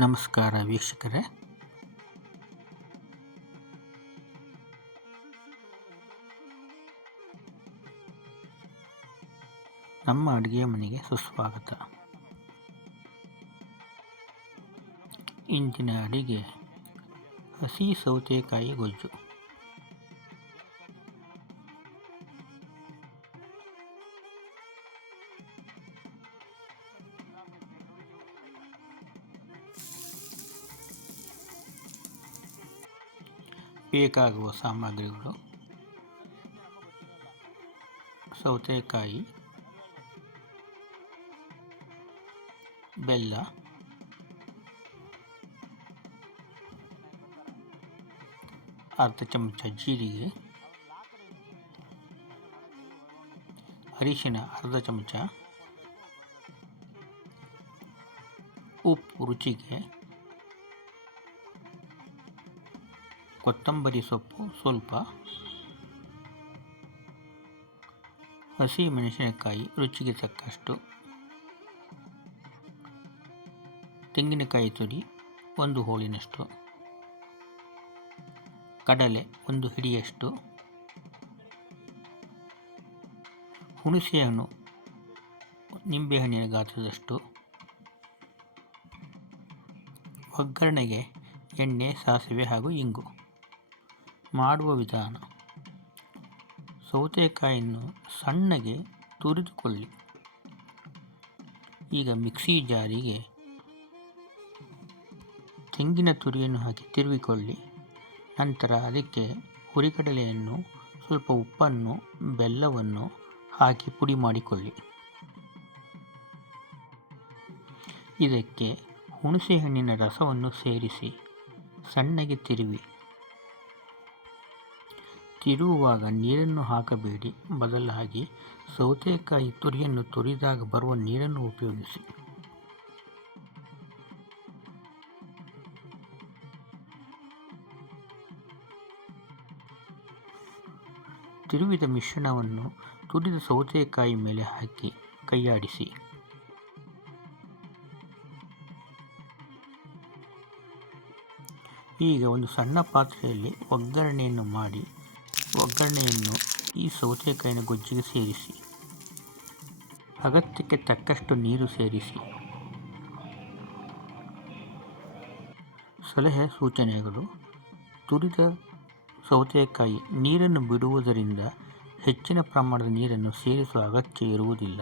ನಮಸ್ಕಾರ ವೀಕ್ಷಕರೇ. ನಮ್ಮ ಅಡುಗೆ ಮನೆಗೆ ಸುಸ್ವಾಗತ. ಇಂದಿನ ಅಡಿಗೆ ಹಸಿ ಸೌತೆಕಾಯಿ ಗೊಜ್ಜು. ಬೇಕಾಗುವ ಸಾಮಗ್ರಿಗಳು. ಸೌತೆಕಾಯಿ ಬೆಲ್ಲ ಅರ್ಧ ಚಮಚ ಜೀರಿಗೆ ಅರಿಶಿನ ಅರ್ಧ ಚಮಚ ಉಪ್ಪು ರುಚಿಗೆ ಕೊತ್ತಂಬರಿ ಸೊಪ್ಪು ಸ್ವಲ್ಪ. ಹಸಿ ಮೆಣಸಿನಕಾಯಿ ರುಚಿಗೆ ತಕ್ಕಷ್ಟು. ತೆಂಗಿನಕಾಯಿ ತುರಿ ಒಂದು ಹೋಳಿನಷ್ಟು. ಕಡಲೆ ಒಂದು ಹಿಡಿಯಷ್ಟು. ಹುಣಸೆಹಣ್ಣು ನಿಂಬೆಹಣ್ಣಿನ ಗಾತ್ರದಷ್ಟು. ಒಗ್ಗರಣೆಗೆ ಎಣ್ಣೆ, ಸಾಸಿವೆ ಹಾಗೂ ಇಂಗು. ಮಾಡುವ ವಿಧಾನ. ಸೌತೆಕಾಯಿಯನ್ನು ಸಣ್ಣಗೆ ತುರಿದುಕೊಳ್ಳಿ. ಈಗ ಮಿಕ್ಸಿ ಜಾರಿಗೆ ತೆಂಗಿನ ತುರಿಯನ್ನು ಹಾಕಿ ತಿರುವಿಕೊಳ್ಳಿ ನಂತರ ಅದಕ್ಕೆ ಹುರಿಕಡಲೆಯನ್ನು ಸ್ವಲ್ಪ ಉಪ್ಪನ್ನು, ಬೆಲ್ಲವನ್ನು ಹಾಕಿ ಪುಡಿ ಮಾಡಿಕೊಳ್ಳಿ. ಇದಕ್ಕೆ ಹುಣಸೆಹಣ್ಣಿನ ರಸವನ್ನು ಸೇರಿಸಿ ಸಣ್ಣಗೆ ತಿರುವಿ. ತಿರುವುವಾಗ ನೀರನ್ನು ಹಾಕಬೇಡಿ. ಬದಲಾಗಿ ಸೌತೆಕಾಯಿ ತುರಿಯನ್ನು ತುರಿದಾಗ ಬರುವ ನೀರನ್ನು ಉಪಯೋಗಿಸಿ. ತಿರುವಿದ ಮಿಶ್ರಣವನ್ನು ತುರಿದ ಸೌತೆಕಾಯಿ ಮೇಲೆ ಹಾಕಿ ಕೈಯಾಡಿಸಿ. ಈಗ ಒಂದು ಸಣ್ಣ ಪಾತ್ರೆಯಲ್ಲಿ ಒಗ್ಗರಣೆಯನ್ನು ಮಾಡಿ ಒಗ್ಗರಣೆಯನ್ನು ಈ ಸೌತೆಕಾಯಿನ ಗೊಜ್ಜಿಗೆ ಸೇರಿಸಿ. ಅಗತ್ಯಕ್ಕೆ ತಕ್ಕಷ್ಟು ನೀರು ಸೇರಿಸಿ. ಸಲಹೆ ಸೂಚನೆಗಳು. ತುರಿದ ಸೌತೆಕಾಯಿ ನೀರನ್ನು ಬಿಡುವುದರಿಂದ ಹೆಚ್ಚಿನ ಪ್ರಮಾಣದ ನೀರನ್ನು ಸೇರಿಸುವ ಅಗತ್ಯ ಇರುವುದಿಲ್ಲ.